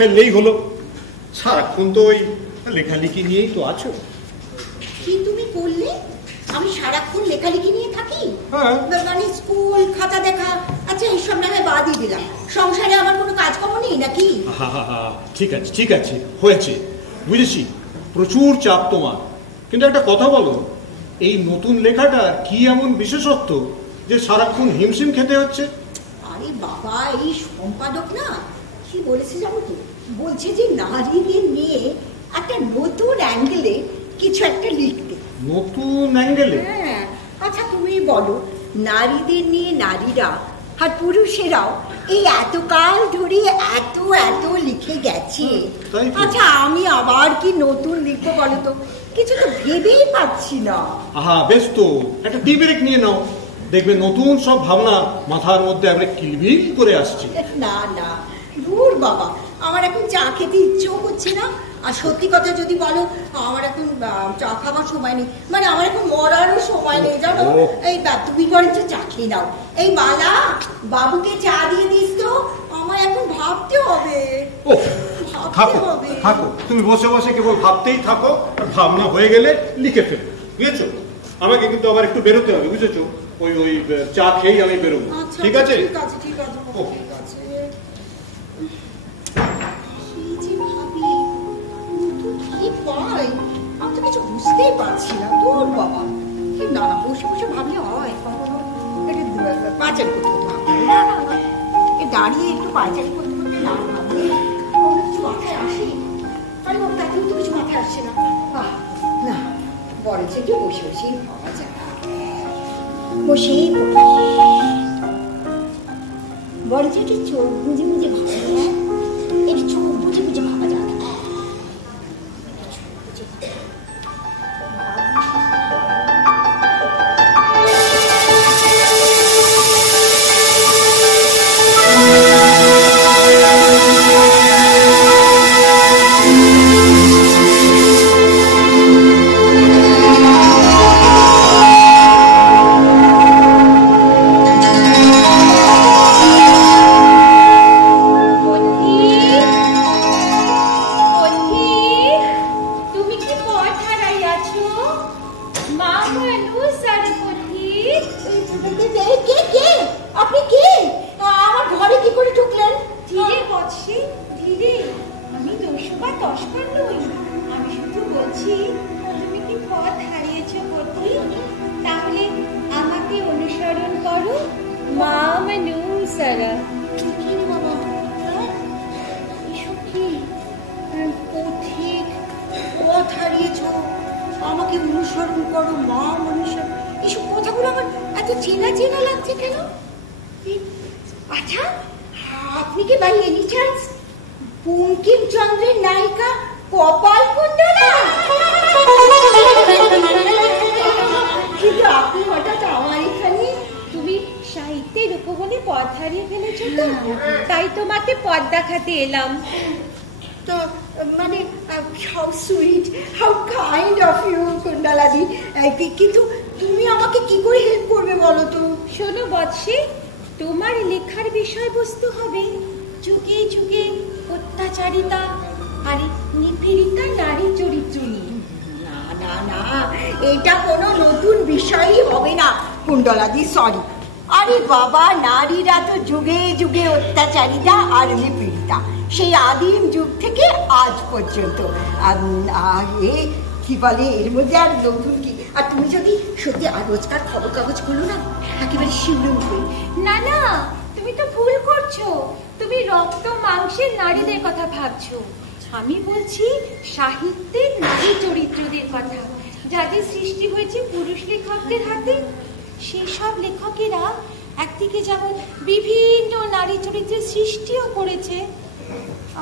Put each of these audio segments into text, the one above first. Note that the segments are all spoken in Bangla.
ফেললেই হলো, সারাক্ষণ তো ওই লেখালেখি নিয়েই তো আছো। কি তুমি বললে আমি সারাক্ষণ লেখালেখি নিয়ে থাকি? মানে স্কুল খাতা দেখা, আচ্ছা এইসব না হয় বাদই দিলাম, সংসারে আমার কোনো কাজকর্ম নেই নাকি? ঠিক আছে ঠিক আছে, হয়েছে, বুঝেছি, প্রচুর চাপ তোমার, কিন্তু একটা কথা বলো, এই নতুন লেখাটার কি এমন বিশেষত্ব যে সারাক্ষণ হিমশিম খেতে হচ্ছে? আরে বাবা, এই সম্পাদক না কি বলেছে জানো তো, বলছে যে নারীদের নিয়ে একটা নতুন অ্যাঙ্গেলে কিছু একটা লিখতে। নতুন অ্যাঙ্গেলে? হ্যাঁ। আচ্ছা তুমি বলো, নারীদের নিয়ে নারীরা আর পুরুষেরাও এই এতকাল ধরে এত এত লিখে গেছে, আচ্ছা আমি আবার কি নতুন লিখবো বলো তো? কিছু তো ভেবেই পাচ্ছি না। বেশ তো, একটা টি ব্রেক নিয়ে নাও, দেখবে নতুন সব ভাবনা মাথার মধ্যে একবারে কিলবিল করে আসছে। না না, দূর বাবা, আমার এখন চা খেতে ইচ্ছেও করছে না। আর সত্যি কথা যদি বলো, আমার এখন চা খাবার সময় নেই, মানে আমার এখন মরারও সময় নেই জানো। এই তুমি বরঞ্চ চা খেয়ে নাও। এই মালা, বাবুকে চা দিয়ে দিস তো, আমার এখন ভাবতে হবে। থাকো, তুমি বসে বসে কেবল ভাবতেই থাকো, ভাবনা হয়ে গেলে লিখে ফেলো, বুঝেছো? আমাকে কিন্তু আবার একটু বেরোতে হবে, বুঝেছো? ওই চা খেয়েই আমি বেরোবো। ঠিক আছে ঠিক আছে ঠিক আছে। আমি তো কিছু বুঝতেই পারছি না, তোর বাবা। না না, বসে বসে ভাবলে হয়? পাঁচারি করতে করতে ভাবতে হবে, না না, দাঁড়িয়ে একটু পাঁচারি করতে করতে না ভাবলে কিছু মাথায় আসে। আরে বাবা, তাতেও তো কিছু মাথায় আসছে না। না, বরঞ্চ একটু বসে বসেই ভাবা যায়, বসেই বরঞ্চ একটু চোখ বুঝে বুঝে ভাবা যায়, একটু চোখ বুঝে বুঝে ভাবা যায়। How sweet, how kind of you. কুণ্ডলাদি, কিন্তু তুমি আমাকে কি করে হেল্প করবে বলো তো? শোনো বৎসে, তোমার লেখার বিষয়বস্তু হবে যুগে যুগে অত্যাচারিতা আর নিপীড়িতা নারী চরিত্র নিয়ে। না না না, এটা কোনো নতুন বিষয়ই হবে না কুণ্ডলাদি, সরি। আরে বাবা, নারীরা তো যুগে যুগে অত্যাচারিতা আর নিপীড়িতা, সেই আদিম যুগ থেকে আজ পর্যন্ত। কি বলে, এর মধ্যে আর নতুন কি? আর তুমি যদি সত্যি আর রোজকার খবর কাগজ গুলো না একেবারে শিউরে উঠবে। না না, তুমি তো ভুল করছো। তুমি রক্ত মাংসের নারীদের কথা ভাবছো। আমি বলছি সাহিত্যের নারী চরিত্রদের কথা, যাদের সৃষ্টি হয়েছে পুরুষ লেখকদের হাতে। সেই সব লেখকেরা একদিকে যেমন বিভিন্ন নারী চরিত্রের সৃষ্টিও করেছে,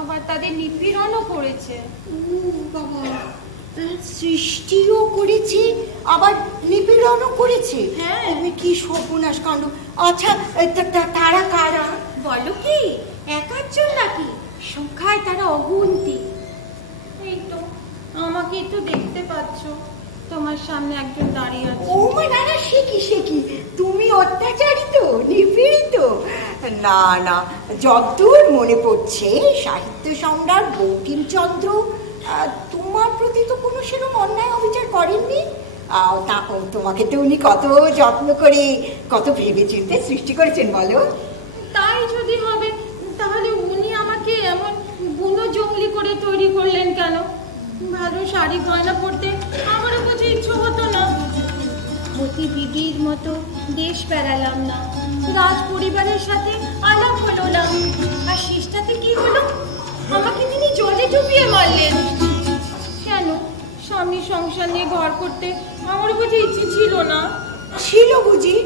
আবার তাদের নিপীড়নও করেছে। বাবা, সৃষ্টিও করেছে আবার নিপীড়নও করেছে? হ্যাঁ। কি সর্বনাশ কাণ্ড! আচ্ছা, তারা কারা? বলো কি, একাজন নাকি? সংখ্যায় তারা অগুন্তি। এই তো আমাকে তো দেখতে পাচ্ছ, তোমার সামনে একজন দাঁড়িয়ে আছে। ও মা, না না, সে কি তুমি অত্যাচারিত, নিপীড়িত? না না, যতদূর মনে পড়ছে সাহিত্য সম্রাট বঙ্কিমচন্দ্র তোমার প্রতি তো কোনো সেরকম অন্যায় অবিচার করেননি। তোমাকে তো উনি কত যত্ন করে, কত ভেবে চিন্তে সৃষ্টি করেছেন বলো। তাই যদি হবে, তাহলে উনি আমাকে এমন বুনো জঙ্গলি করে তৈরি করলেন কেন? ভালো শাড়ি গয়না পরতে আমারও বুঝে ইচ্ছে হতো না? অতি বিবির মতো দেশ বেড়ালাম না, রাজ পরিবারের সাথে আলাপ হলো না, আর শেষটাতে কি হলো? আমাকে তিনি জলে ডুবিয়ে মারলেন। কেন? স্বামী সংসার নিয়ে ঘর করতে আমার বুঝে ইচ্ছে ছিল না? ছিল বুঝি,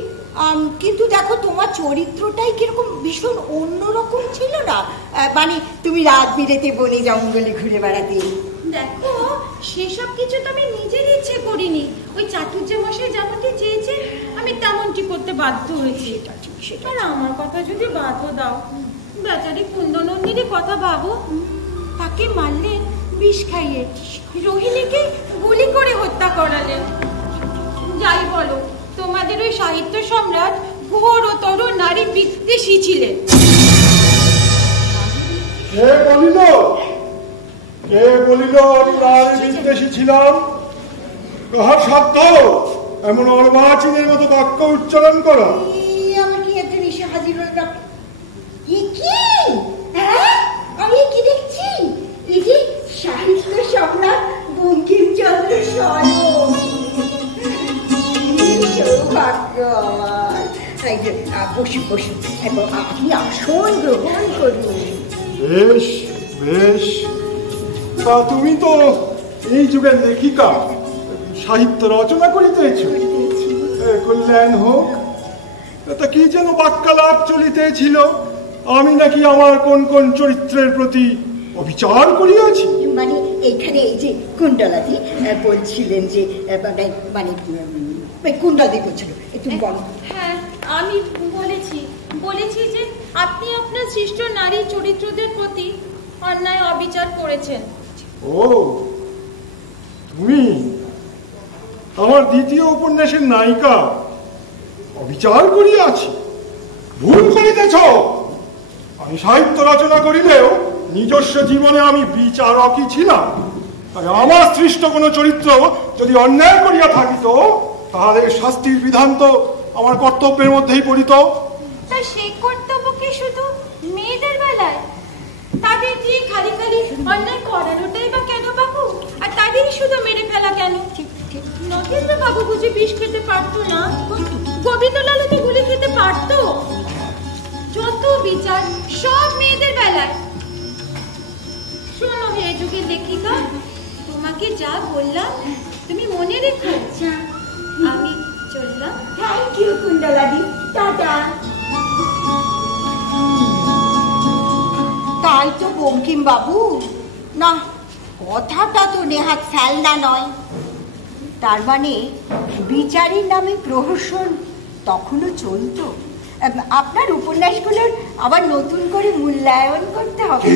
কিন্তু দেখো তোমার চরিত্রটাই কিরকম ভীষণ অন্যরকম ছিল না? মানে তুমি রাত বিরেতে বনে জঙ্গলে ঘুরে বেড়াতে। দেখো, সেসব কিছু তো আমি নিজের ইচ্ছে করিনি। ওই চাটুর্যমশাই যেমনটি চেয়েছে আমি তেমনটি করতে বাধ্য হয়েছি। আর আমার কথা যদি বাধ্য দাও, বেচারি কুন্দনন্দিনীর কথা ভাবো। তাকে মারলেন বিষ খাইয়ে, রোহিণীকে গুলি করে হত্যা করালেন। যাই বলো, তোমাদের ওই সাহিত্য সম্রাট ঘোরতর নারী বিদ্বেষী ছিলেন। কে বলিল আমি নারী বিদ্বেষী ছিলাম? কাহার সাধ্য এমন অর্বাচীনের মতো বাক্য উচ্চারণ করা? আমার কি একটা নিশে হাজির হল না? আমি কি দেখছি? এই যে সাহিত্য সম্রাট বঙ্কিমচন্দ্র স্বয়ং। সৌভাগ্য আমার। বসুন বসুন, আপনি আসন গ্রহণ করুন। বেশ বেশ, তা তুমি তো এই যুগের লেখিকা, সাহিত্য রচনা করিতেছ। কল্যাণ হোক। তা কি যেন বাক্যালাপ চলিতেছিল, আমি নাকি আমার কোন কোন চরিত্রের প্রতি অবিচার করিয়াছি? মানে এইখানে এই যে কুণ্ডলাদি বলছিলেন যে, মানে কুণ্ডলাদি বলছিল, তুমি বলো। হ্যাঁ, আমি বলেছি যে আপনি আপনার সৃষ্ট নারী চরিত্রদের প্রতি অন্যায় অবিচার করেছেন। ও, তুমি আমার দ্বিতীয় উপন্যাসের নায়িকা অবিচার করিয়াছি? ভুল করিতেছ। আমি সাহিত্য রচনা করিলেও নিজস্ব জীবনে আমি বিচারকই ছিলাম। আমার সৃষ্ট কোনো চরিত্র যদি অন্যায় করিয়া থাকিত, তাহলে শাস্তির বিধান তো আমার কর্তব্যের মধ্যেই পড়িত। তা সেই কর্তব্য কি শুধু মেয়েদের বেলায়? তাদের দিয়ে খালি খালি অন্যায় করানোটাই বা কেন বাবু? আর তাদেরই শুধু মেরে ফেলা কেন? নগেন্দ্র বাবু বুঝি বিষ খেতে পারতো না? গোবিন্দলালও তো গুলি খেতে পারতো? যত বিচার সব মেয়েদের বেলায়। শোনো হে যুগের লেখিকা, তোমাকে যা বললাম তুমি মনে রেখো। আমি চললাম। থ্যাংক ইউ কুণ্ডলাদি, টাটা। তাই তো বঙ্কিম বাবু, না কথাটা তো নেহাত ফেলনা নয়। তার মানে বিচারের নামে প্রহসন তখনও চলতো। আপনার উপন্যাসগুলোর আবার নতুন করে মূল্যায়ন করতে হবে।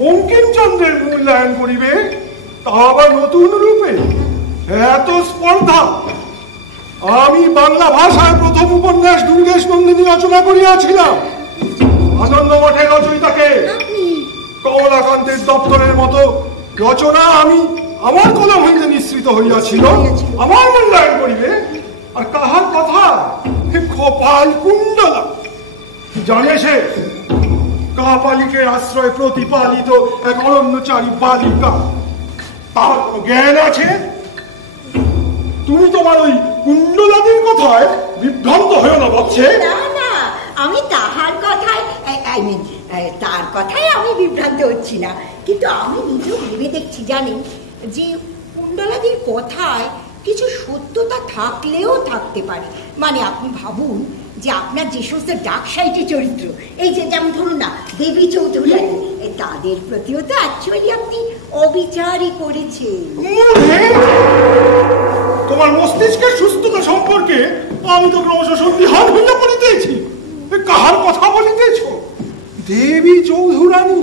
বঙ্কিমচন্দ্রের মূল্যায়ন করিবে, তা আবার নতুন রূপে? এত স্পর্ধা! আমি বাংলা ভাষায় প্রথম উপন্যাস দুর্গেশ নন্দিনী রচনা করিয়াছিলাম। আনন্দ মঠের রচয়িতাকে কমলাকান্তের দপ্তরের মতো রচনা আমি আমার কলম হইতে নিঃসৃত হইয়াছিল, আমার মূল্যায়ন করিবে। আর কাহার কথা? কপাল কুণ্ডলা। জানে সে কাপালিকের আশ্রয়ে প্রতিপালিত এক অরণ্যচারী বালিকা, তার কোনো জ্ঞান আছে? তুমি তোমার ওই কুণ্ডলাদির কথায় বিভ্রান্ত হয়েও না বলছে? না না, আমি তাহার কথায় তার কথায় আমি বিভ্রান্ত হচ্ছি না, কিন্তু আমি নিজেও ভেবে দেখছি জানেন যে কুণ্ডলাদির কথায় কিছু সত্যতা থাকলেও থাকতে পারে। মানে আপনি ভাবুন যে আপনার যে সমস্ত ডাকসাইটি চরিত্র, এই যে যেমন ধরুন না দেবী চৌধুরী, তাদের প্রতিও তো অ্যাকচুয়ালি আপনি অবিচারই করেছেন। তোমার মস্তিষ্কের সুস্থতা সম্পর্কে আমি তো ক্রমশ সন্দিহান হইয়া পড়িতেছি। কাহার কথা বলিতেছ? দেবী চৌধুরানী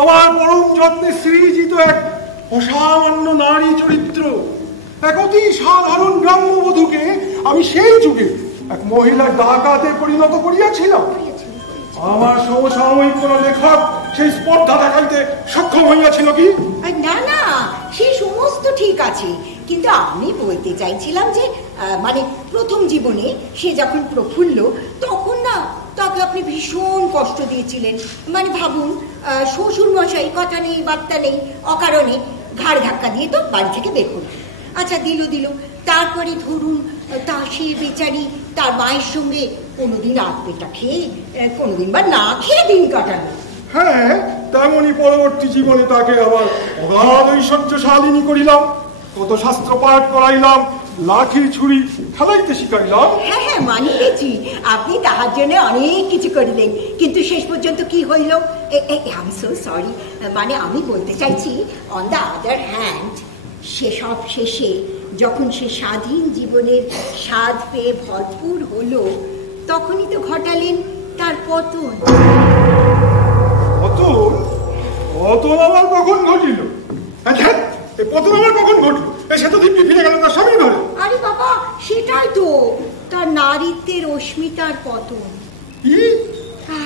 আমার পরম যত্নে সৃজিত এক অসামান্য নারী চরিত্র, এক অতি সাধারণ গ্রাম্যবধূকে আমি সেই যুগে এক মহিলার ডাকাতে পরিণত করিয়াছিলাম। আমার সমসাময়িক কোন লেখক সেই স্পর্ধা দেখাইতে সক্ষম হইয়াছিল কি? না না, সে সমস্ত ঠিক আছে, কিন্তু আমি বলতে চাইছিলাম যে মানে প্রথম জীবনে সে যখন প্রফুল্ল, তখন না তাকে আপনি ভীষণ কষ্ট দিয়েছিলেন। মানে ভাবুন, শ্বশুর মশাই কথা নেই বার্তা নেই, অকারণে ঘাড় ধাক্কা দিয়ে তো বাড়ি থেকে বের করল। আচ্ছা দিল, তারপরে ধরুন তা সে বেচারি তার মায়ের সঙ্গে কোনোদিন রাত পেটা খেয়ে, কোনোদিন বা না খেয়ে দিন কাটানো। হ্যাঁ, তেমনি পরবর্তী জীবনে তাকে আবার অগাধ ঐশ্বর্যশালিনী করিলাম, কত শাস্ত্র পাঠ করাইলাম, লাঠি ছুরি খেলাইতে শিখাইলাম। হ্যাঁ মানিয়ে গেছি, আপনি তাহার জন্য অনেক কিছু করিলেন, কিন্তু শেষ পর্যন্ত কি হইল? আই এম সো সরি, মানে আমি বলতে চাইছি অন দ্য আদার হ্যান্ড, সেসব শেষে যখন সে স্বাধীন জীবনের স্বাদ পেয়ে ভরপুর হলো, তখনই তো ঘটালেন তার পতন। পতন আমার কখন ঘটিল? আচ্ছা, পতন আমার কখন ঘটল? সে তো দিব্যি ফিরে গেল তার স্বামীর ঘরে। আরে বাবা, সেটাই তো তার নারীত্বের অস্মিতার পতন।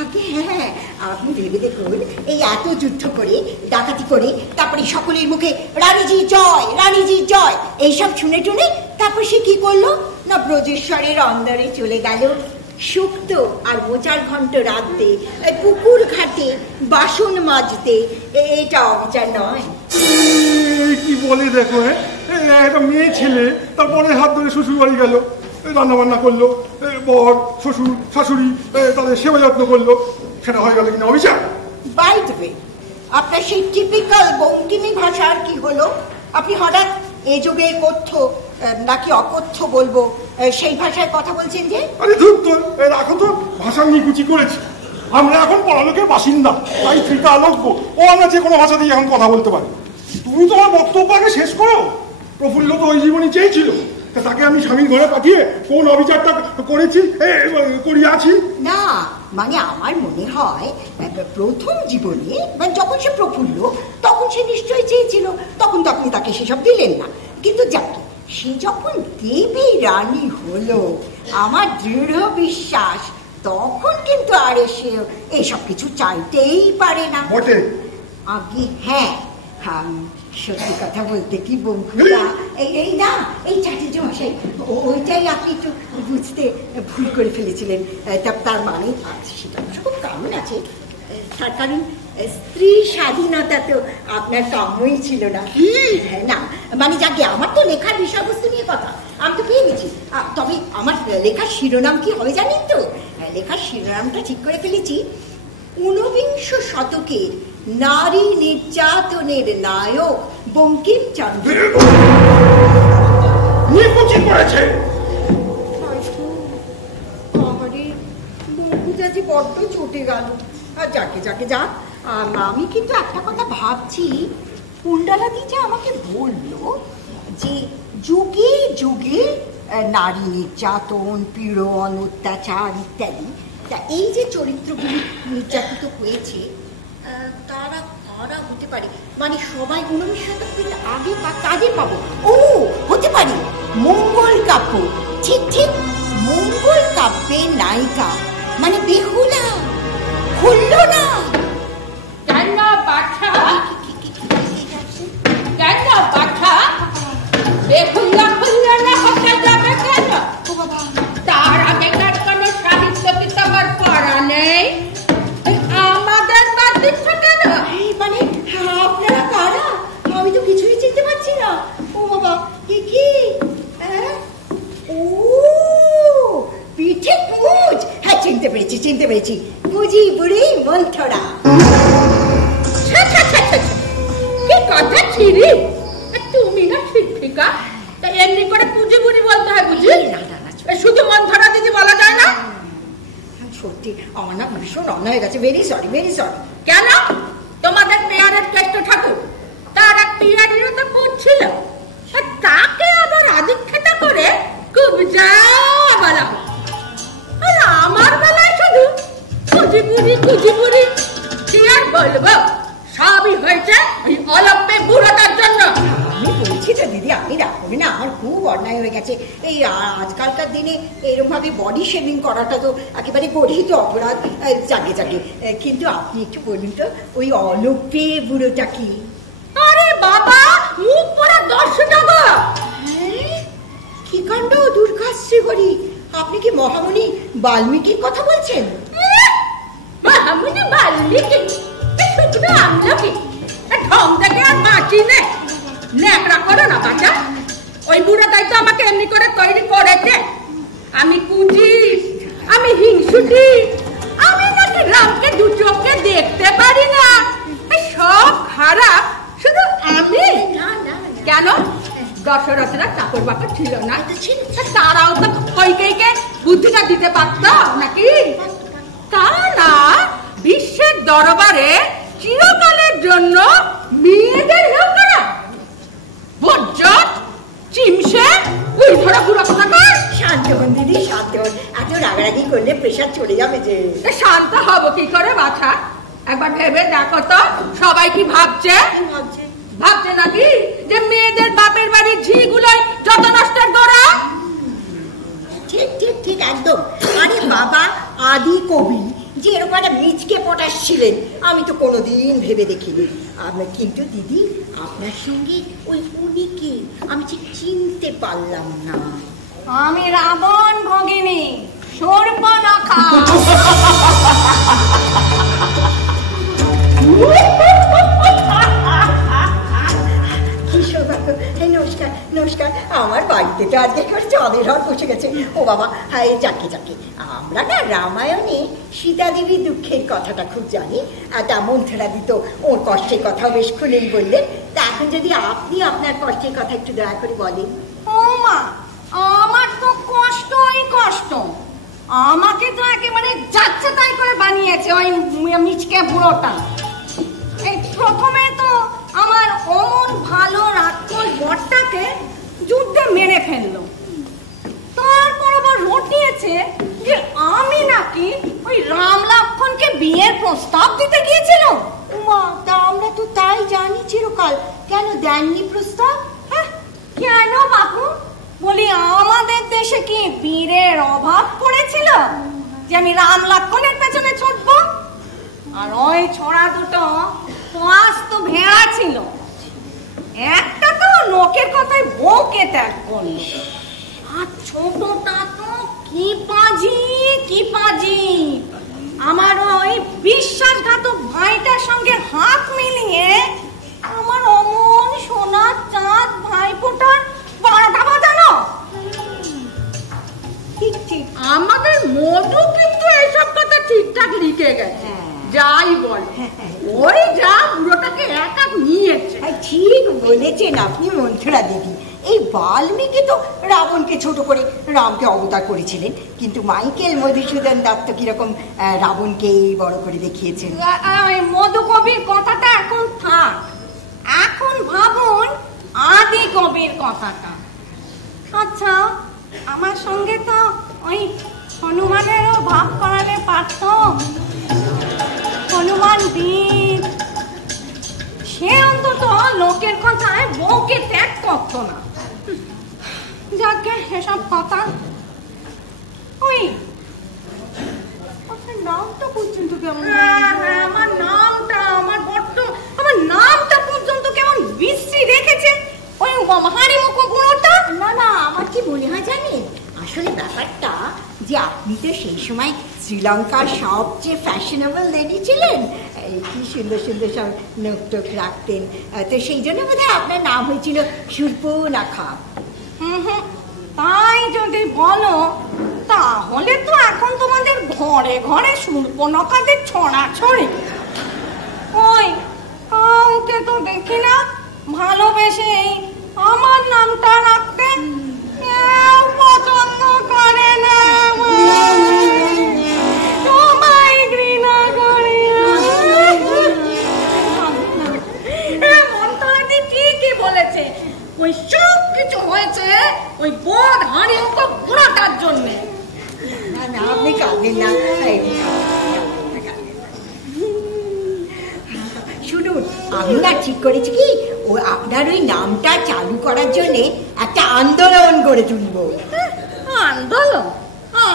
আগে হ্যাঁ, আপনি ভেবে দেখুন, এই এত যুদ্ধ করে ডাকাতি করে তারপরে সকলের মুখে রানীজি জয়, রানীজি জয় এইসব শুনে টুনে তারপর সে কি করলো না, ব্রজেশ্বরের অন্দরে চলে গেল শুক্ত আর মোচার ঘন্ট রাঁধতে, পুকুর ঘাটে বাসন মাজতে। এটা অবিচার নয়? কি বলে দেখো, একটা মেয়ে ছেলে তারপরে হাত ধরে শ্বশুর বাড়ি গেল, রান্না বান্না করলো, বর শ্বশুর শাশুড়ি তাদের সেবা যত্ন করলো, সেটা হয়ে গেল কিনা অবিচার? বাই দ্য ওয়ে, আপনার সেই টিপিক্যাল বঙ্কিমী ভাষার কি হলো? আপনি হঠাৎ এ যুগে কথ্য নাকি অকথ্য বলবো সেই ভাষায় কথা বলছেন যে? আরে ধুর, তো রাখো তো, ভাষার নিকুচি করেছি। আমরা এখন পড়ালোকের বাসিন্দা, তাই ত্রিকালজ্ঞ, ও আমরা যে কোনো ভাষাতেই এখন কথা বলতে পারি। তুমি তোমার বক্তব্য আগে শেষ করো। প্রফুল্ল তো ওই জীবনই চেয়েছিল, তাকে আমি স্বামীর ঘরে পাঠিয়ে কোন অবিচারটা করেছি, করিয়াছি না। মানে আমার মনে হয় প্রথম জীবনে মানে যখন সে প্রফুল্ল, তখন সে নিশ্চয়ই চেয়েছিল, তখন তো আপনি তাকে সেসব দিলেন না। কিন্তু যাকে সে যখন দেবী রানী হলো, আমার দৃঢ় বিশ্বাস তখন কিন্তু আর এসে এসব কিছু চাইতেই পারে না। আগে হ্যাঁ, সত্যি কথা বলতে কি বন্ধুরা, এই না এই চাটুর্য মশাই, ওইটাই আপনি একটু বুঝতে ভুল করে ফেলেছিলেন। তার মানে সেটা খুব কারণ আছে, তার কারণ স্ত্রী স্বাধীনতা তো আপনার কাম্যই ছিল না। হ্যাঁ না, মানে যাকে আমার তো লেখার বিষয়বস্তু নিয়ে কথা, আমি তো পেয়ে গেছি। তবে আমার লেখার শিরোনাম কি হবে জানেন তো? লেখার শিরোনামটা ঠিক করে ফেলেছি, ঊনবিংশ শতকের নারী নির্যাতনের নায়ক বঙ্কিমচন্দ্র। বঙ্কুজাজি বড্ড চটে গেল। আর যাকে যাকে যাক, আমি কিন্তু একটা কথা ভাবছি, কুণ্ডলাদি যে আমাকে বললো যে যুগে যুগে নারী নির্যাতন, পীড়ন, অত্যাচার ইত্যাদি, তা এই যে চরিত্রগুলি নির্যাতিত হয়েছে তারা কারা হতে পারে? মানে সবাই 19 শতাব্দীর আগে বা কাজে পাবো? ও হতে মঙ্গল কাব্য, ঠিক ঠিক মঙ্গল কাব্যের নায়িকা মানে বেহুলা, খুললো না কেন বাছা, কেন বাছা বেহুলা খুললো না হতে যাবে কেন? তার আগেকার কোন সাহিত্য কি তোমার পড়া নেই? আমাদের বাদ দিচ্ছ কেন? মানে আপনারা কারা? আমি তো কিছুই চিনতে পারছি না। ও বাবা, কি কি? ও পিঠে পুজ, হ্যাঁ চিনতে পেরেছি পুজি বুড়ি মন্থরা। কি কথা ছিড়ি, তুমি না শিক্ষিকা, তা এমনি করে পুজি বুড়ি বলতে হয় বুঝি? শুধু মন্থরা দিদি বলা যায় না? সত্যি আমার না ভীষণ অন্যায় হয়ে গেছে, ভেরি সরি। কেন? তোমাদের পেয়ারের কেষ্ট ঠাকুর তার এক পিয়ারিরও তো পড়ছিল, তাকে আবার আদিক্ষেতা করে খুব যা বলা। আর আমার বেলায় শুধু কুচিপুরি কি আর বলবো, সবই হয়েছে ওই অলপ্পে বুড়োটার জন্য। আমি বলছি তো দিদি, আপনি রাখবেন না, আমার খুব অন্যায় হয়ে গেছে। এই আজকালকার দিনে এরকম ভাবে বডি শেভিং করাটা তো একেবারে গঠিত অপরাধ। জাগে কিন্তু আপনি একটু বলুন তো, ওই অলপ্পে বুড়োটা কি? আরে বাবা, মুখ পড়া 10 টাকা। কি কাণ্ড, দুর্গাশ্রী করি। আপনি কি মহামুনি বাল্মীকির কথা বলছেন? মহামুনি বাল্মীকি শুধু আমলকি, ঢং থেকে আর বাঁচি নে। ন্যাকড়া করো না বাচ্চা, ওই বুড়োটাই তো আমাকে এমনি করে তৈরি করেছে। আমি কুঁজি, আমি হিংসুটি, আমি নাকি রামকে দু চোখে দেখতে পারি না, সব খারাপ শুধু আমি। কেন? দশরথরা চাকর বাকর ছিল না, তারাও তো কইকেইকে বুদ্ধিটা দিতে পারত নাকি? তা না, বিশ্বের দরবারে চিরকালের জন্য মেয়েদের হেউ করা, বজ্জত চিমসে ওই ধরা বুড়ো কথা কর। শান্ত হন দিদি, শান্ত হন। এত রাগারাগি করলে প্রেশার চলে যাবে যে। শান্ত হব কি করে বাছা? একবার ভেবে দেখো তো, সবাই কি ভাবছে? ভাবছে নাকি যে মেয়েদের বাপের বাড়ির ঝিগুলোই যত নষ্টের গোড়া? ঠিক একদম। আরে বাবা, আদি কবি যে এরকম একটা মিচকে পটাশ ছিলেন আমি তো কোনোদিন ভেবে দেখিনি। কিন্তু দিদি, আপনার সঙ্গে ওই উনিকে আমি ঠিক চিনতে পারলাম না। আমি রাবণ ভগিনী শূর্পণখা। কি সৌভাগ্য! নমস্কার। আমার বাড়িতে তো আজকে চাঁদের হাট বসে গেছে। ও বাবা, হ্যাঁ যাকে আমরা না রামায়ণে সীতা দেবীর দুঃখের কথাটা খুব জানি। তা মন্থরা দিত ওর কষ্টের কথাও বেশ খুলেই বললেন। তা এখন যদি আপনি আপনার কষ্টের কথা একটু দয়া করে বলেন। ও মা, আমার তো কষ্টই কষ্ট। আমাকে তো একেবারে যাচ্ছে তাই করে বানিয়েছে ওই মিচকে বুড়োটা। এই প্রথমে তো আমার অমন ভালো রাক্ষস বরটাকে যুদ্ধে মেরে ফেললো, তারপর আবার রটিয়েছে যে আমি নাকি ওই রাম লক্ষ্মণকে বিয়ের প্রস্তাব দিতে গিয়েছিল। উমা, তা আমরা তো তাই জানি চিরকাল, কেন দেননি প্রস্তাব? কেন বাপু? বলি আমাদের দেশে কি বীরের অভাব পড়েছিল যে আমি রাম লক্ষ্মণের পেছনে ছুটবো? আর ওই ছোড়া দুটো তো ভেড়া ছিল, একটা তো লোকের কথায় বউকে ত্যাগ করলো, আর ছোটটা তো কি পাজি আমার ওই বিশ্বাসঘাতক ভাইটার সঙ্গে হাত মিলিয়ে আমার অমন সোনার চাঁদ ভাইফোঁটার 12টা বাজানো। ঠিক আমাদের মধু কিন্তু এইসব কথা ঠিকঠাক লিখে গেছে, যাই বল ওই যা পুরোটাকে একা নিয়েছে। ঠিক বলেছেন আপনি মন্থরা দিদি। এই বাল্মীকি তো রাবণকে ছোট করে রামকে অবতার করেছিলেন, কিন্তু মাইকেল মধুসূদন দত্ত কিরকম রাবণকে বড় করে দেখিয়েছেন। মধু কবির কথাটা এখন থাক, এখন ভাবুন আদি কবির কথাটা। আচ্ছা, আমার সঙ্গে তো ওই হনুমানেরও ভাব করালে পারত। হনুমান বীর, সে অন্তত লোকের কথায় বউকে ত্যাগ করত না। যাক আগে এসব কথা। ওই আপনার নামটা পর্যন্ত কেমন? আমার নামটা পর্যন্ত কেমন বিশ্রী রেখেছে ওই হাড়ি মুখ বুড়োটা। না না, আমার কি মনে হয় জানেন, আসলে ব্যাপারটা যে আপনি তো সেই সময় শ্রীলঙ্কার সবচেয়ে ফ্যাশনেবল লেডি ছিলেন, কি সুন্দর সুন্দর সব নোক টোক রাখতেন, তো সেই জন্য বোধহয় আপনার নাম হয়েছিল সুর্পনখা। তাই যদি বলো তাহলে তো এখন তোমাদের ঘরে ঘরে সুর্পনখাদের ছড়াছড়ি। ওই কাউকে তো দেখি না ভালোবেসে আমার নামটা রাখতে কেউ পছন্দ করে না, সবাই ঘৃণা করে। মন্ত্রী ঠিকই বলেছে, ওই সব কিছু হয়েছে ওই বদ হাড়ি মুখ বুড়াটার জন্য। না না, আপনি কাঁদেন না। শুনুন, আমি না ঠিক করেছি কি, ও আপনার ওই নামটা চালু করার জন্য একটা আন্দোলন গড়ে তুলব।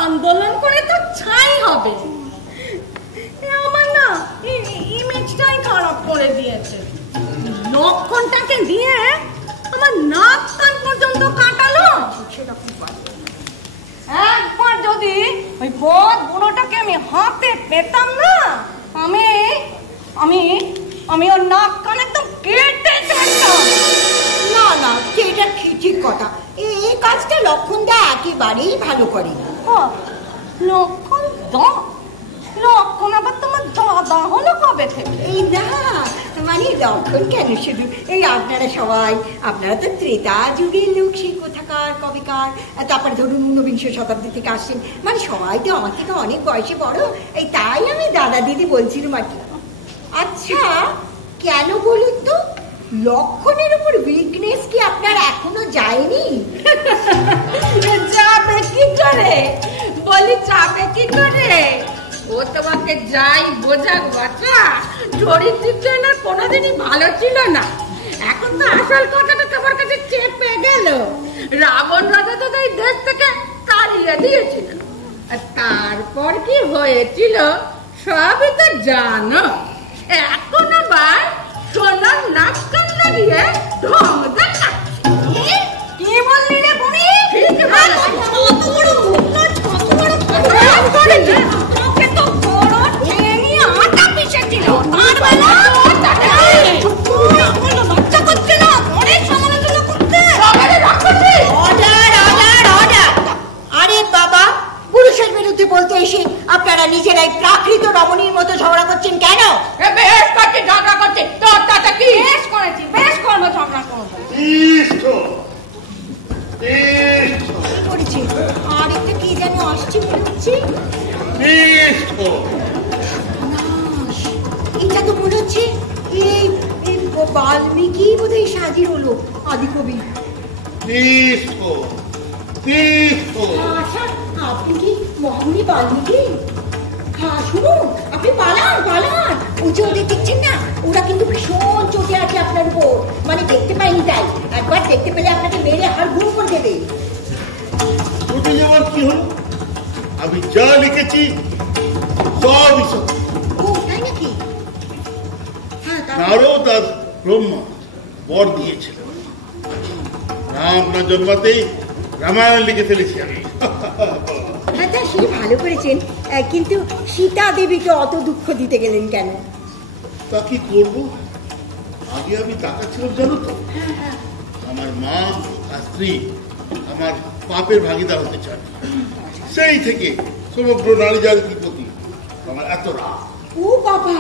আন্দোলন করে তো ছাই হবে। আমার না ইমেজটাই খারাপ করে দিয়েছে। লক্ষণটাকে দিয়ে আমার নাক কান পর্যন্ত কাটালো। একবার যদি ওই বদ বুড়োটাকে আমি হাতে পেতাম না, আমি ওর নাক কান একদম কেটে ফেলতাম। না না, এটা ঠিক কথা। এই কাজটা লক্ষণদা একেবারেই ভালো করে। লক্ষণ আবার তোমার দাদা হলো কবে থেকে? এই না মানে লক্ষণ কেন, শুধু এই আপনারা তো ত্রেতা যুগের লোক, সেই কোথাকার কবেকার, তারপরে ধরুন 19বিংশ শতাব্দী থেকে আসছেন, মানে সবাই তো আমার থেকে অনেক বয়সে বড়, এই তাই আমি দাদা দিদি বলছিলাম আর কি। আচ্ছা কেন বলুন তো, লক্ষণের উপর উইকনেস কি আপনার এখনো যায়নি? যাবে কি করে বলি, যাবে কি করে? ও তোমাকে যাই বোঝাক বাচ্চা, চরিত্রের জন্য কোনোদিনই ভালো ছিল না। এখন তো আসল কথাটা তোমার কাছে চেপে গেল। রাবণ রাজা তো এই দেশ থেকে তাড়িয়ে দিয়েছিল, আর তারপর কি হয়েছিল সবই তো জানো। এখন আবার সোনার নাক কান্না দিয়ে ঢং দেখা। কি বললি রে বুড়ি? বলতে এসে আপনারা নিজেরাই প্রাকৃত রমণীর মতো ঝগড়া করছেন কেন? বেশ করছি, ঝগড়া করছি। তোর তাতে কি? বেশ করেছি, বেশ করবো, ঝগড়া করবো। আর একটা কি যেন আসছে মনে হচ্ছে। এটা তো মনে হচ্ছে এই বাল্মীকি বোধহয় সাজির হলো আদিকবি। আচ্ছা আপনি কি মহামুনি বাল্মীকি? হ্যাঁ শুনুন, আপনি পালান। ওই যে ওদের দেখছেন না, ওরা কিন্তু ভীষণ চটে আছে আপনার উপর, মানে দেখতে পাইনি তাই, একবার দেখতে পেলে আপনাকে মেরে হাড় গুঁড়ো করে দেবে। চটে যাওয়ার কি হলো? আমি যা লিখেছি সবই সত্য। ও তাই নাকি? হ্যাঁ, নারদ আর ব্রহ্মা বর দিয়েছিল, রাম না জন্মাতেই রামায়ণ লিখে ফেলেছি আমি। হ্যাঁ তা সে ভালো করেছেন, কিন্তু সীতা দেবীকে অত দুঃখ দিতে গেলেন কেন? তা কি করবো, আগে আমি তাকাচ্ছিলাম জানো তো, আমার মা আর স্ত্রী আমার পাপের ভাগিদার হতে চায়, সেই থেকে সমগ্র নারী জাতির প্রতি আমার এত রাগ। ও বাবা,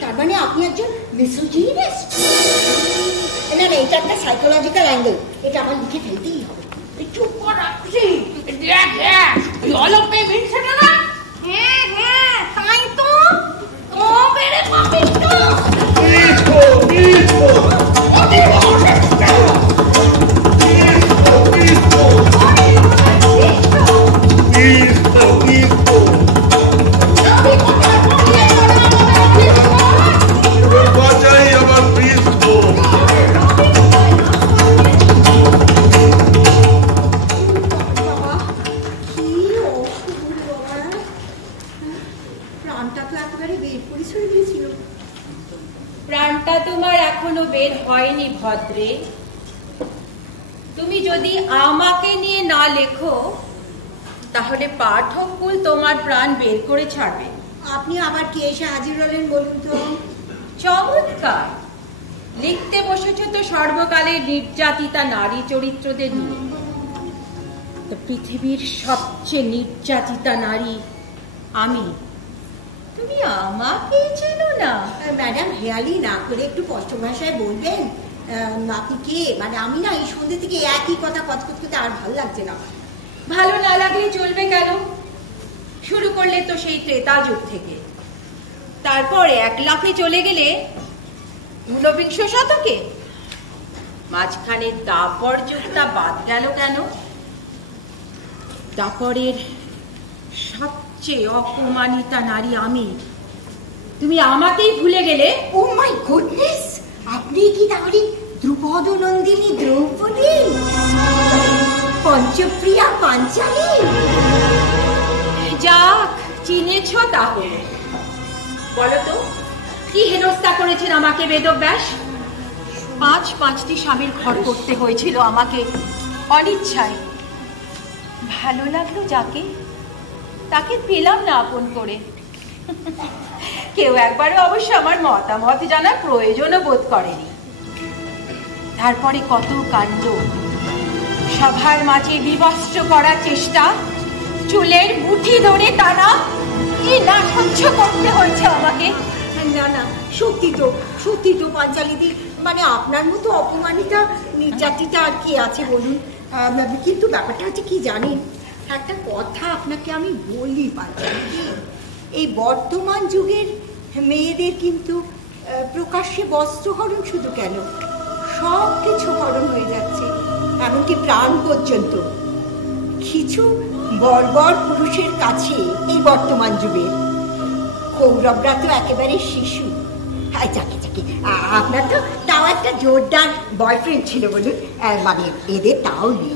তার মানে আপনি একজন মিসোজিনিস্ট? না না, এটা একটা সাইকোলজিক্যাল অ্যাঙ্গেল, এটা আমার লিখে ফেলতেই হবে। চুপ কর রাখছি, অলপে ভিড়ছে না। হ্যাঁ তাই তো, ও বেড়ে পাপিষ্ট। রে, তুমি যদি আমাকে নিয়ে না লেখো তাহলে পাঠক কুল তোমার প্রাণ বের করে ছাড়বে। আপনি আবার কি এসে হাজির হলেন বলুন তো? চমৎকার, লিখতে বসেছো তো সর্বকালের নির্যাতিতা নারী চরিত্রদের নিয়ে। তো পৃথিবীর সবচেয়ে নির্যাতিতা নারী আমি, তুমি আমাকে চেনো না? ম্যাডাম, হেয়ালি না করে একটু স্পষ্ট ভাষায় বলবেন আপনি কে? মানে আমি না এই সন্ধ্যে থেকে একই কথা কতকত করতে আর ভালো লাগছে না। ভালো না লাগলে চলবে কেন? শুরু করলে তো সেই ত্রেতা যুগ থেকে, তারপর এক লাফে চলে গেলে ঊনবিংশ শতকে। মাঝখানে দাপর যুগটা বাদ গেল কেন? দাপরের সবচেয়ে অপমানিতা নারী আমি, তুমি আমাকেই ভুলে গেলে? ও মাই গুডনেস, আপনি কি তাহলে দ্রুপদ নন্দিনী দ্রৌপদী, পঞ্চপ্রিয়া পাঞ্চালী? যাক, চিনেছ তাহলে। বলো তো, কি হেনস্থা করেছেন আমাকে বেদব্যাস? 5টি স্বামীর ঘর করতে হয়েছিল আমাকে অনিচ্ছায়। ভালো লাগলো যাকে, তাকে পেলাম না আপন করে। কেউ একবারও অবশ্য আমার মতামত জানার প্রয়োজনও বোধ করেনি। তারপরে কত কাণ্ড, সভার মাঝে বিবস্ত্র করার চেষ্টা, চুলের মুঠি ধরে টানা, কি না সহ্য করতে হয়েছে আমাকে। না না, সত্যি তো পাঞ্চালীদি, মানে আপনার মতো অপমানিতা নির্যাতিতা আর কি আছে বলুন? কিন্তু ব্যাপারটা হচ্ছে কি জানেন, একটা কথা আপনাকে আমি বলি পাঞ্চালীদি, এই বর্তমান যুগের মেয়েদের কিন্তু প্রকাশ্যে বস্ত্রহরণ শুধু কেন, সব কিছু হরণ হয়ে যাচ্ছে, এমনকি প্রাণ পর্যন্ত। কিছু বর্বর পুরুষের কাছে এই বর্তমান যুগে কৌরবরা তো একেবারে শিশু। যাকে আপনার তো তাও একটা জোরদার বয়ফ্রেন্ড ছিল বলুন, মানে এদের তাও নেই।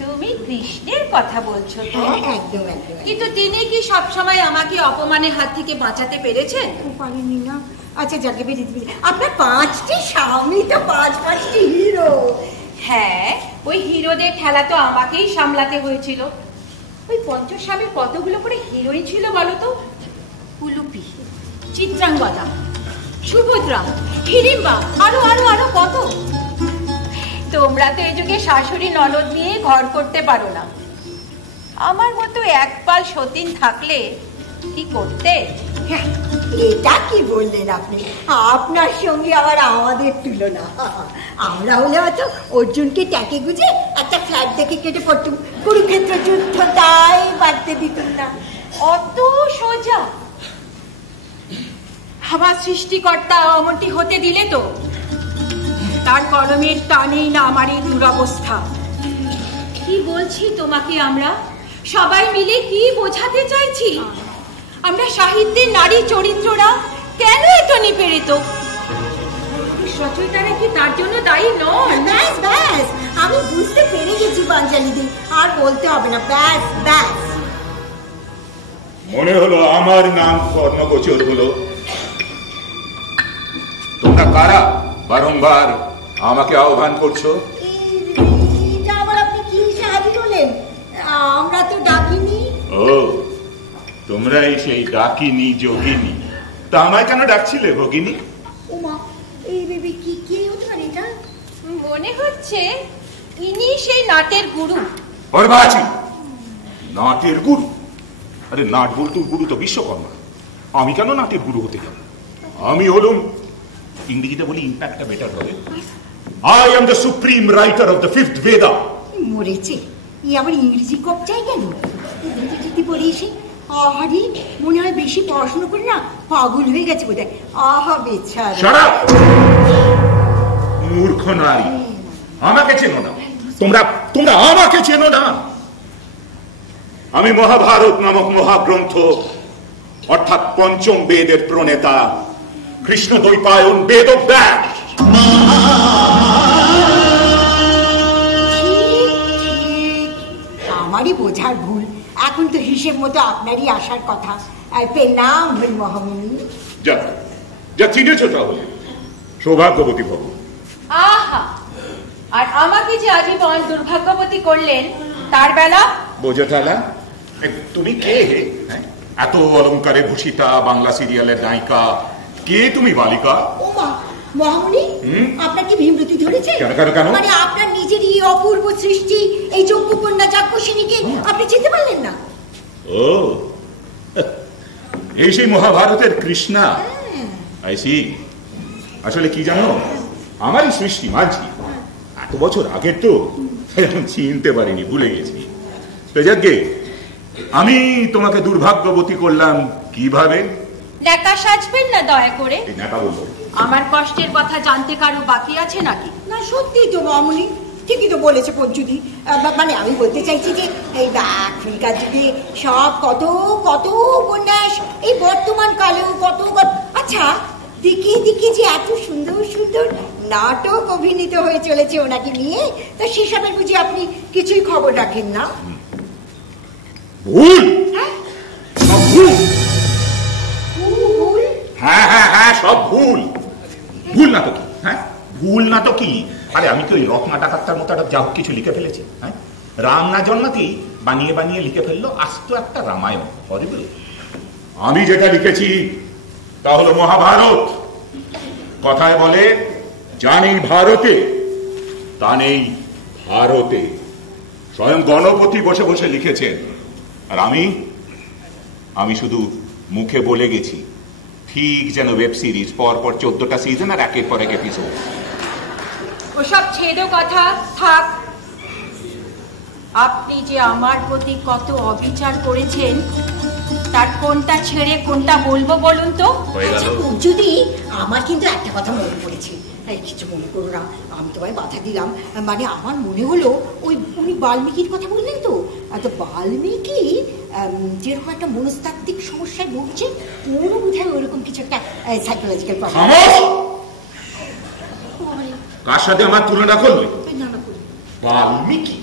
তুমি কৃষ্ণের কথা বলছো তো? একদম। কিন্তু তিনি কি সবসময় আমাকে অপমানের হাত থেকে বাঁচাতে পেরেছেন? পারেননি না। আচ্ছা যাকে বেরিয়ে আপনার 5টি স্বামী তো 5টি হিরো। হ্যাঁ, ওই হিরোদের খেলা তো আমাকেই সামলাতে হয়েছিল। ওই পঞ্চস্বামীর কতগুলো করে হিরোইন ছিল বলো তো? উলুপি, চিত্রাঙ্গদা, সুভদ্রা, হিড়িম্বা, আরো কত। তোমরা তো এই যুগে শাশুড়ি ননদ নিয়ে ঘর করতে পারো না। আমার মতো একপাল সতীন থাকলে কি করতে? এটা কি বললেন আপনি? আপনার সঙ্গে আবার আমাদের তুলনা? আমরা হলে হয়তো অর্জুনকে ট্যাকে গুজে একটা ফ্ল্যাট দেখে কেটে পড়তুম, কুরুক্ষেত্র যুদ্ধ তাই বাড়তে দিতুম না। অত সোজা? আমার সৃষ্টিকর্তা অমনটি হতে দিলে তো? তার কলমের টানেই না আমার এই দুরবস্থা। কি বলছি তোমাকে আমরা সবাই মিলে, কি বোঝাতে চাইছি? আমরা সাহিত্যের নারী চরিত্ররা কেন এত নিপীড়িত? রচয়িতারা কি তার জন্য দায়ী নন? ব্যাস, আমি বুঝতে পেরে গেছি পাঞ্চালীদি, আর বলতে হবে না। ব্যাস। মনে হলো আমার নাম কর্ণগোচর হলো। তোমরা কারা বারংবার আমাকে আহ্বান করছো? এটা আবার আপনি কি সাহায্য করলেন? আমরা তো ডাকিনি। ও, তোমরাই সেই ডাকিনি যোগিনী। তা আমায় কেন ডাকছিলে ভগিনী? ওমা, এই বেবি কি হতে পারে এটা? মনে হচ্ছে ইনি সেই নাটের গুরু। বরবাজি, নাটের গুরু? আরে নাট বলতে গুরু তো বিশ্বকর্মা। আমি কেন নাটের গুরু হতে যাব? আমি হলুম, ইংরেজিতে বলি ইম্প্যাক্টটা বেটার হবে, I am the supreme writer of the 5th Veda. মরেছে, আবার ইংরেজি কপ চাই কেন? যদি পড়ে এসে আহারে, মনে হয় বেশি পড়াশোনা করে না পাগল হয়ে গেছে বোধ হয়। আহা বেচারা। মূর্খ নারী, আমাকে চেনো না তোমরা আমাকে চেনো না। আমি মহাভারত নামক মহাগ্রন্থ অর্থাৎ পঞ্চম বেদের প্রণেতা কৃষ্ণ দ্বৈপায়ন বেদব্যাস। আমারই বোঝার ভুল। এখন তো হিসেব মতো আপনারই আসার কথা। প্রণাম মহামুনি। যা চিনেছ তাহলে, সৌভাগ্যবতী ভব। আহা, আর আমাকে যে আজীবন দুর্ভাগ্যবতী করলেন তার বেলা বোঝো তালা, তুমি কে হে? এত অলঙ্কারে ভূষিতা বাংলা সিরিয়ালের নায়িকা, কে তুমি বালিকা? ও মা, মহামণি, আপনার কি বিমৃতি ধরেছে? কেন? মানে আপনার নিজেরই অপূর্ব সৃষ্টি এই যজ্ঞকন্যা যাজ্ঞসিনীকে আপনি চিনতে পারলেন না? ও, এই সেই মহাভারতের কৃষ্ণা। আইসি, আসলে কি জানো, আমারই সৃষ্টি মানছি, এত বছর আগের তো, এখন চিনতে পারিনি, ভুলে গেছি। তো যাকে আমি তোমাকে দুর্ভাগ্যবতী করলাম কিভাবে? ন্যাকা সাজবেন না দয়া করে। ন্যাকা বলবো? আমার কষ্টের কথা জানতে কারো বাকি আছে নাকি? না, সত্যি তো মহামণি, ঠিকই তো বলেছে পঞ্চুদি। মানে আমি বলতে চাইছি যে এই এখনকার যুগে সব কত কত উপন্যাস, এই বর্তমান কালেও কত। আচ্ছা, দিকে দিকে যে এত সুন্দর সুন্দর নাটক অভিনীত হয়ে চলেছে ওনাকে নিয়ে, তা সেসবের বুঝি আপনি কিছুই খবর রাখেন না? ভুল, সব ভুল। ভুল? হ্যাঁ, সব ভুল। ভুল না তো কি? ভুল না তো কি? আরে আমি কি ওই রত্না ডাকাতার মতো একটা যা কিছু লিখে ফেলেছি? রাম না জন্মাতেই বানিয়ে বানিয়ে লিখে ফেললো আস্ত একটা রামায়ণ। হরিবল, আমি যেটা লিখেছি তা হলো মহাভারত। কথায় বলে, যা নেই ভারতে তা নেই ভারতে। স্বয়ং গণপতি বসে বসে লিখেছেন, আর আমি শুধু মুখে বলে গেছি, ঠিক যেন ওয়েব সিরিজ, পরপর 14টা সিজন আর একের পর এক এপিসোড। ওসব ছেদো কথা থাক। আপনি যে আমার প্রতি কত অবিচার করেছেন, তার কোনটা ছেড়ে কোনটা বলবো বলুন তো? আচ্ছা, যদি আমার কিন্তু একটা কথা মনে পড়েছে, কিছু মনে করো না, আমি তোমায় বাধা দিলাম। মানে আমার মনে হলো ওই উনি বাল্মীকির কথা বললেন তো, বাল্মীকি যেরকম একটা মনস্তাত্ত্বিক সমস্যায় ভুগছে, ওরও বোধ হয় ওইরকম কিছু একটা সাইকোলজিক্যাল প্রবলেম। কার সাথে আমার তুলনা করবে? Valmiki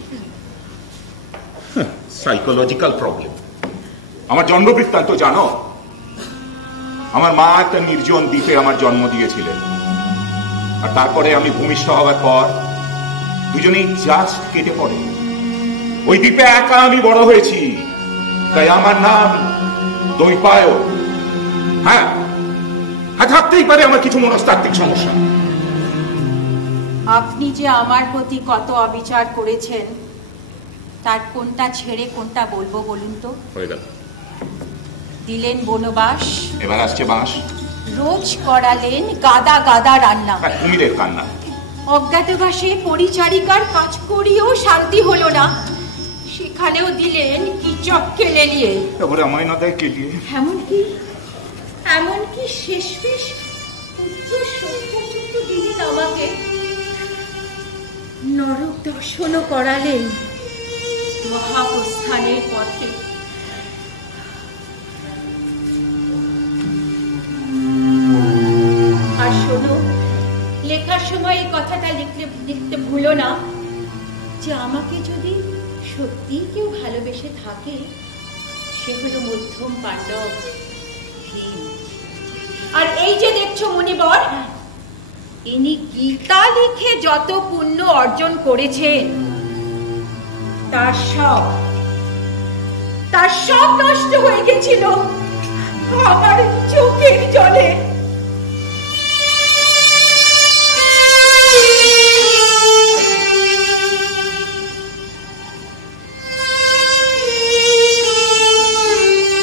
psychological problem? আমার জন্মবৃত্তান্ত জানো? আমার মা একটা নির্জন দ্বীপে আমার জন্ম দিয়েছিলেন, আর তারপরে আমি ভূমিষ্ঠ হওয়ার পর দুজনেই জাস্ট কেটে পড়ে। ওই দ্বীপে একা আমি বড় হয়েছি, তাই আমার নাম দৈপায়ন। হ্যাঁ, থাকতেই পারে আমার কিছু মনস্তাত্ত্বিক সমস্যা। আপনি যে আমার প্রতি কত অবিচার করেছেন, তার কোনটা ছেড়ে কোনটা বলবো বলুন তো? হয়ে গেল। দিলেন বনবাস, এবার আসছে বাঁশ। রোজ করালেন গাদা গাদা রান্না, কুমিরের কান্না। অজ্ঞাতবাসে পরিচারিকার কাজ করিও শান্তি হলো না, সেখানেও দিলেন কি চক্কে লেলিয়ে। এবারে আমায় না দেয় কেলিয়ে। এমনকি শেষমেশ পুত্র শোক পর্যন্ত দিলেন আমাকে, নরক দর্শনও করালেন মহাপ্রস্থানের পথে। আর শোনো, লেখার সময় এই কথাটা লিখতে ভুলো না যে আমাকে যদি সত্যি কেউ ভালোবেসে থাকে, সে হলো মধ্যম পাণ্ডব ভীম। আর এই যে দেখছো মুনিবর, ইনি গীতা লিখে যত পুণ্য অর্জন করেছেন, তার সব নষ্ট হয়ে গেছিল আমার চোখের জলে।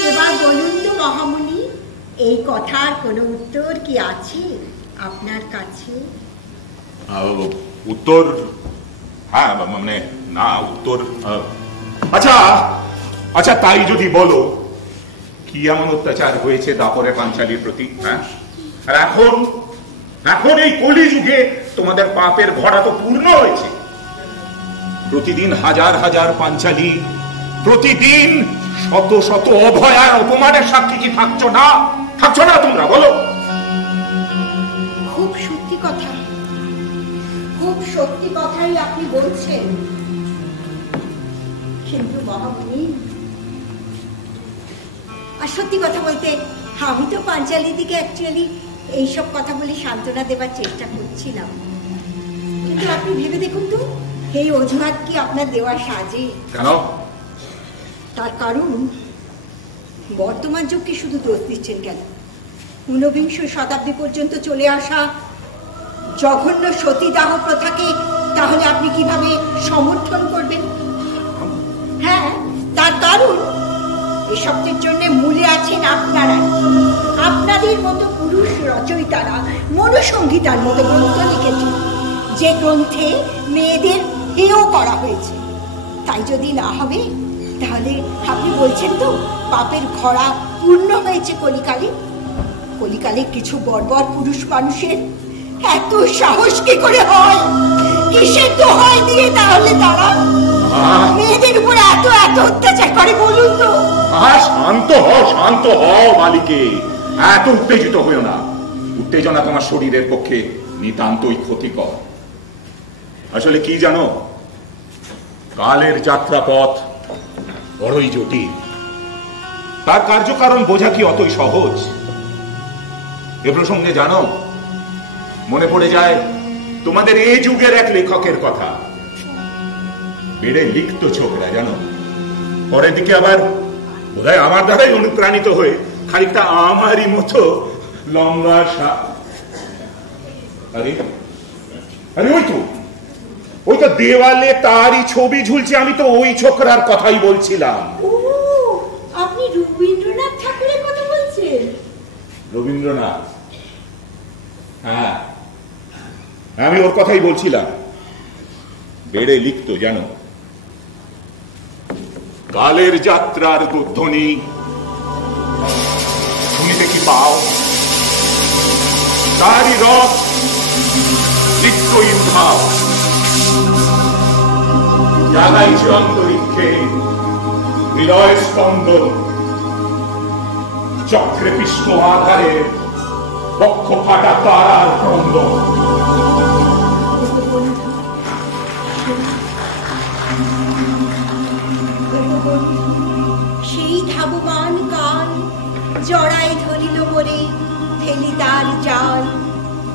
এবার বলুন তো মহামুনি, এই কথার কোনো উত্তর কি আছে আপনার কাছে? উত্তর? হ্যাঁ, মানে না, উত্তর আচ্ছা তাই যদি বলো, কি এমন অত্যাচার হয়েছে দাপরে পাঞ্চালীর প্রতি? হ্যাঁ, আর এখন এই কলিযুগে তোমাদের পাপের ঘড়া তো পূর্ণ হয়েছে। প্রতিদিন হাজার হাজার পাঞ্চালী, প্রতিদিন শত শত অভয়ার অপমানের সাক্ষী কি থাকছো না তোমরা? বলো। খুব সত্যি কথা, খুব সত্যি কথাই আপনি বলছেন, কিন্তু মহামুনি, আর সত্যি কথা বলতে আমি তো পাঞ্চালী দিকে অ্যাকচুয়ালি এইসব কথা বলে সান্ত্বনা দেবার চেষ্টা করছিলাম, কিন্তু আপনি ভেবে দেখুন তো, এই অজুহাত কি আপনার দেওয়া সাজে? কেন? তার কারণ বর্তমান যুগকে শুধু দোষ দিচ্ছেন কেন? ঊনবিংশ শতাব্দী পর্যন্ত চলে আসা জঘন্য সতীদাহ প্রথাকে তাহলে আপনি কিভাবে সমর্থন করবেন? হ্যাঁ, তার কারণ এসবের জন্য মূলে আছেন আপনারা। আপনাদের মতো পুরুষ রচয়িতারা মনুসংহিতার মতো গ্রন্থ লিখেছেন, যে গ্রন্থে মেয়েদের হেয় করা হয়েছে। তাই যদি না হবে, তাহলে আপনি বলছেন তো পাপের ঘোড়া পূর্ণ হয়েছে কলিকালে। কলিকালে কিছু বর্বর পুরুষ মানুষের এত সাহস কি করে হয়? কিসের দোহাই দিয়ে তাহলে তারা মেয়েদের উপর এত এত অত্যাচার করে বলুন তো? শান্ত হও মালিকে, এত উত্তেজিত হইও না। উত্তেজনা তোমার শরীরের পক্ষে নিতান্তই ক্ষতিকর। আসলে কি জানো, কালের যাত্রাপথ বড়ই জটিল। তার কার্যকারণ বোঝা কি অতই সহজ? এ প্রসঙ্গে জানো, মনে পড়ে যায় তোমাদের এই যুগের এক লেখকের কথা। বেড়ে লিখত ছোকরা, জানো, পরের দিকে আবার বোধহয় আমার দ্বারাই অনুপ্রাণিত হয়ে খানিকটা আমারই মতো লম্বা আরে ওই তো দেওয়ালে তারই ছবি ঝুলছে। আমি তো ওই ছোকরার কথাই বলছিলাম। ও, আপনি রবীন্দ্রনাথ ঠাকুরের কথা বলছেন? রবীন্দ্রনাথ? হ্যাঁ, আমি ওর কথাই বলছিলাম। বেড়ে লিখতো, জানো, কালের যাত্রার ধ্বনি শুনিতে কি পাও, তারই রথ লিখতই উঠাও, জাগাইছে অন্তরিক্ষে হৃদয় স্পন্দন, চক্রে পিষ্ট আধারে বক্ষ ফাটা তারার ক্রন্দন। সেই ধাবমান কাল জড়াই ধরিল মোরে, ফেলি তার জাল,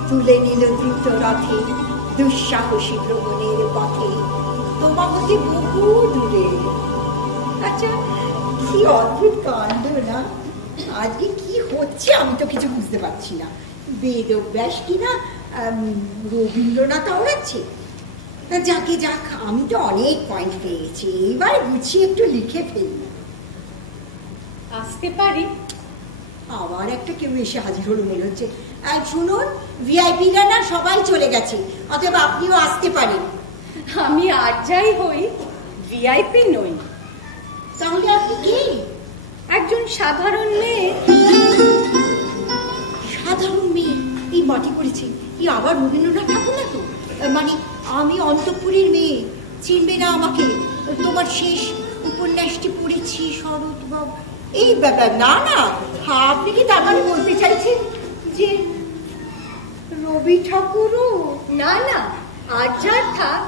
তুলে নিল দ্রুত রথে দুঃসাহসী ভ্রমণের পথে, তোমা হতে বহু দূরে। আচ্ছা, কি অদ্ভুত কাণ্ড না! আজকে কি হচ্ছে আমি তো কিছু বুঝতে পারছি না। বেদব্যাস কিনা রবীন্দ্রনাথ আওড়াচ্ছে। যাকে যাক, আমি তো অনেক পয়েন্ট পেয়েছি, এবার গুছিয়ে একটু লিখে ফেলবো। আসতে পারি? আবার একটা কেউ এসে হাজির হলো মনে হচ্ছে। শুনুন, ভিআইপিরা না সবাই চলে গেছে, অতএব আপনিও আসতে পারেন। আমি আর যাই হই, ভিআইপি নই। তাহলে আপনি কি? একজন সাধারণ মেয়ে। সাধারণ মেয়ে? এই মাটি করেছে, এই আবার রবীন্দ্রনাথ ঠাকুর না তো? মানে আমি অন্তঃপুরের মেয়ে, চিনবে না আমাকে? তোমার শেষ উপন্যাসটি পড়েছি, শরৎবাবু। এই ব্যাপার না না, আপনি কি তার মানে বলতে চাইছেন যে রবি ঠাকুরও? না না, আর যার থাক,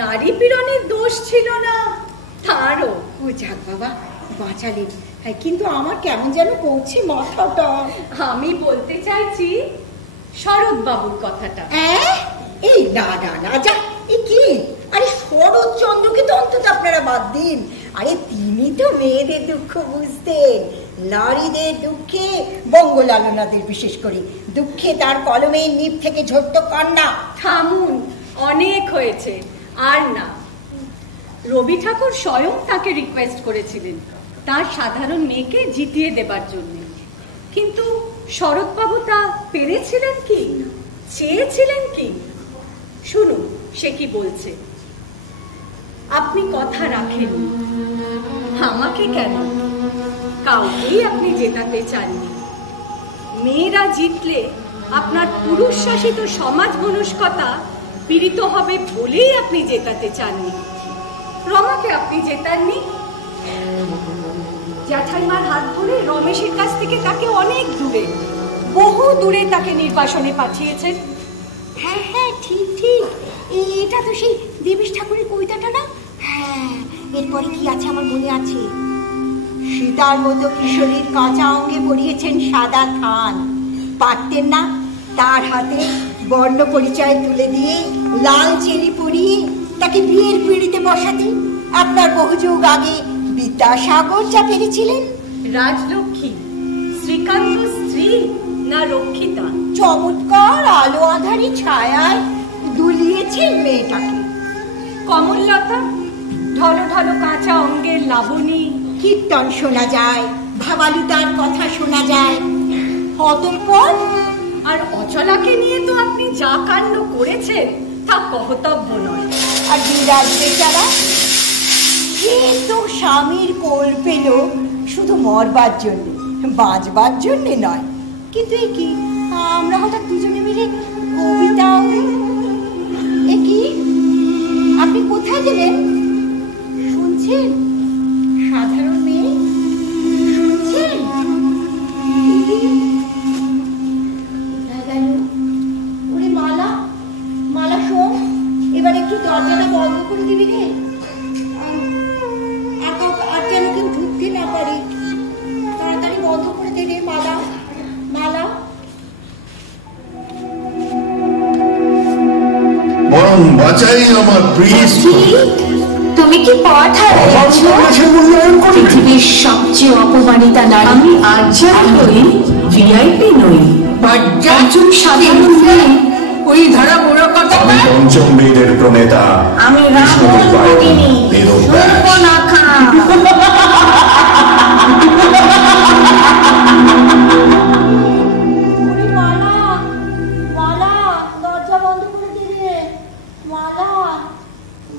নারী পীড়নের দোষ ছিল না তারও। ও যাক বাবা, বাঁচালেন। কিন্তু আমার কেমন যেন করছে মাথাটা। আমি বলতে চাইছি শরৎবাবুর কথাটা। এই না না না, যা, এই কি? আরে শরৎচন্দ্রকে তো অন্তত আপনারা বাদ দিন। আরে তিনি তো মেয়েদের দুঃখ বুঝতেন, নারীদের দুঃখে, বঙ্গলালনাদের বিশেষ করে দুঃখে তার কলমের নিপ থেকে ঝরত কান্না। থামুন, অনেক হয়েছে, আর না। রবি ঠাকুর স্বয়ং তাকে রিকোয়েস্ট করেছিলেন তার সাধারণ মেয়েকে জিতিয়ে দেবার জন্য, কিন্তু শরৎবাবু তা পেরেছিলেন কি, চেয়েছিলেন কি? শুনুন সে কি বলছে। আপনি কথা রাখেন, আমাকে কেন, কাউকেই আপনি জেতাতে চাননি। মেয়েরা জিতলে আপনার পুরুষ শাসিত সমাজ মনস্কতা পীড়িত হবে বলেই আপনি জেতাতে চাননি। রমাকে আপনি জেতাননি। জ্যাঠাইমার হাত ধরে রমেশের কাছ থেকে তাকে অনেক দূরে, বহু দূরে তাকে নির্বাসনে পাঠিয়েছেন। হ্যাঁ হ্যাঁ, ঠিক ঠিক, এটা তো সেই দেবেশ ঠাকুরের কবিতাটা না? হ্যাঁ, এরপরে কি আছে আমার মনে আছে। সীতার মতো কিশোরীর কাঁচা অঙ্গে পরিয়েছেন সাদা থান, পারতেন না তার হাতে বর্ণ পরিচয় তুলে দিয়ে লাল চেলি পরিয়ে তাকে বিয়ের পিঁড়িতে বসাতে আপনার বহুযুগ আগে বিদ্যাসাগর যা পেরেছিলেন। রাজলক্ষ্মী শ্রীকান্ত স্ত্রী না রক্ষিতা? চমৎকার আলো আধারি ছায়ায় দুলিয়েছেন মেয়েটাকে। কমললতা ঢল ঢল কাঁচা অঙ্গের লাবণী, কীর্তন শোনা যায়, ভাবালুতার কথা শোনা যায়। অতঃপর আর অচলাকে নিয়ে তো আপনি যা কাণ্ড করেছেন তা কহতব্য নয়। আর বিরাজ বেচারা, সে তো স্বামীর কোল পেল শুধু মরবার জন্য, বাঁচবার জন্য নয়। কিন্তু এ কি, আমরা হঠাৎ দুজনে মিলে কবিতা। এ কি, আপনি কোথায় গেলেন? শুনছেন? সাধারণ মেয়ে শুনছেন? ওরে মালা, মালা শোন, এবার একটু দরজাটা বন্ধ করে দিবি রে। আর যেন কেউ ঢুকতে না পারে, তাড়াতাড়ি বন্ধ করে দে রে মালা, মালা। বরং বাঁচাই আমার প্রিয়। তুমি কি পথ হারিয়েছো? পৃথিবীর সবচেয়ে অপমানিতা নারী। আমি আর্যার নই, ভিআইপি নই, একজন সাধারণ মেয়ে। ওই ধরা বুড়ো কথা। পঞ্চম বেদের প্রণেতা আমি রাবণ ভগিনী সুর্পনখা। মালা, মালা, দরজা বন্ধ করে দে রে মালা,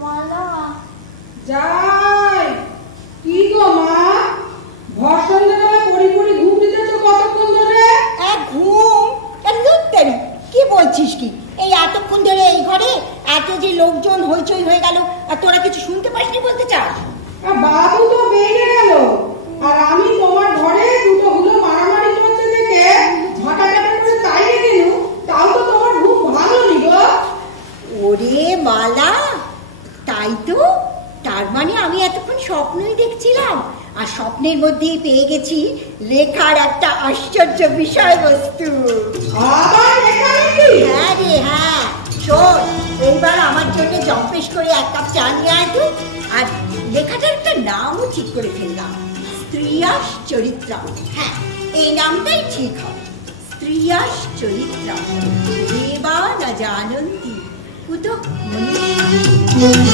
মালা। যাই কি গো মা, ঘর সন্ধ্যাবেলা পড়ি পড়ি ঘুম দিতেছ কতক্ষণ ধরে? ঘুম কেন? কি বলছিস কি? এই এতক্ষণ ধরে এই ঘরে এত যে লোকজন হইচই হয়ে গেল, আর তোরা কিছু শুনতে পাসনি বলতে চাস? বাবু তো বেরিয়ে গেল, আর আমি তোমার ঘরে দুটো হুলো মারামারি করতে থেকে ঝাঁটাঘাটা করে তাড়িয়ে গেল। তাও তো তোমার ঘুম ভালো নি গো। ওরে মালা, তাই তো? তার মানে আমি এতক্ষণ স্বপ্নই দেখছিলাম, আর স্বপ্নের মধ্যেই পেয়ে গেছি লেখার একটা আশ্চর্য বিষয়বস্তু। আবার লেখা নাকি? হ্যাঁ রে হ্যাঁ, শোন, এইবার আমার জন্য জম্পেশ করে এক কাপ চা নিয়ে আয় তো। আর লেখাটার একটা নামও ঠিক করে ফেললাম, স্ত্রীয়াস চরিত্রা। হ্যাঁ, এই নামটাই ঠিক হবে, স্ত্রীয়াস চরিত্রা। দেবা না জানন্তি কুতো মনীষী।